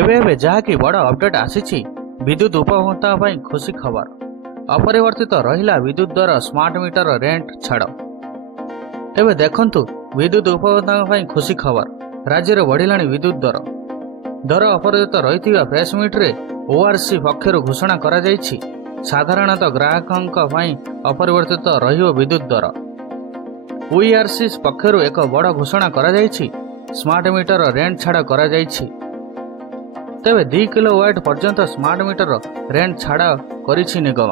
एबे एबे जहाँकि बड़ अपडेट आसी विद्युत उपभोक्ता खुशी खबर अपरिवर्तित रहिला विद्युत दर स्मार्ट मीटर रेंट छाड़। एबे देखंतु विद्युत उपभोक्ता खुशी खबर राज्य में बढ़िला विद्युत दर अपरिवर्तित रही फेस मीट्रे ओआरसी पक्षर घोषणा करा जायछि। साधारणतः ग्राहकों अपरिवर्तित रहिबो विद्युत दर। ओआरसी पक्षर एक बड़ घोषणा करा जायछि। स्मार्ट मीटर रेंट छाड़ करा जायछि। तेबे 2 किलोवाट पर्यंत स्मार्ट मीटर रेंट छाड़ करिछि निगम।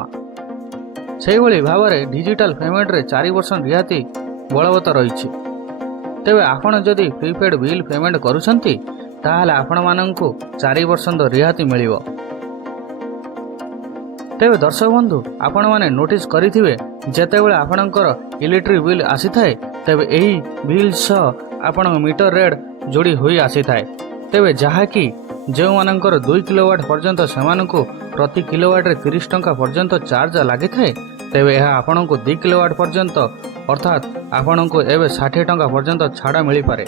सेहिभଳି भाବରେ डिजिटल पेमेंट रे 4 वर्ष रिहाती बलवत रही। तेबे आपण जदि प्रीपेड बिल पेमेंट करूछंती ताहाले आपण माननकु 4 वर्ष रिहाती मिलिबो। तेबे दर्शक बंधु आपण माने नोटिस करिथिबे जेतेबेले आपणकर इलेक्ट्रिक बिल आसी थाए तेबे एही बिल सह आपण मीटर रेट जोड़ी होई आसी थाए। तेबे जहाँकि जो मानकर 2 किलोवाट पर्यंत सेमानकु प्रति किलोवाट रे 30 टंका पर्यंत चार्ज लागि थाए तेबे यह आपणको 2 किलोवाट पर्यंत अर्थात आपणको एबे 60 टंका पर्यंत छाड़ मिली पारे।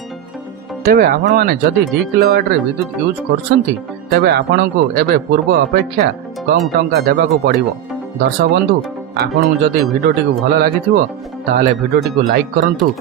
तेबे आपण माने जदि 2 किलोवाट रे विद्युत यूज करछंती तेबे आपणको एबे पूर्व अपेक्षा कम टंका देबाको पड़िबो। दर्शक बंधु आपण जदि वीडियोटी को भल लागिथिबो ताहाले वीडियोटी को लाइक करंतु,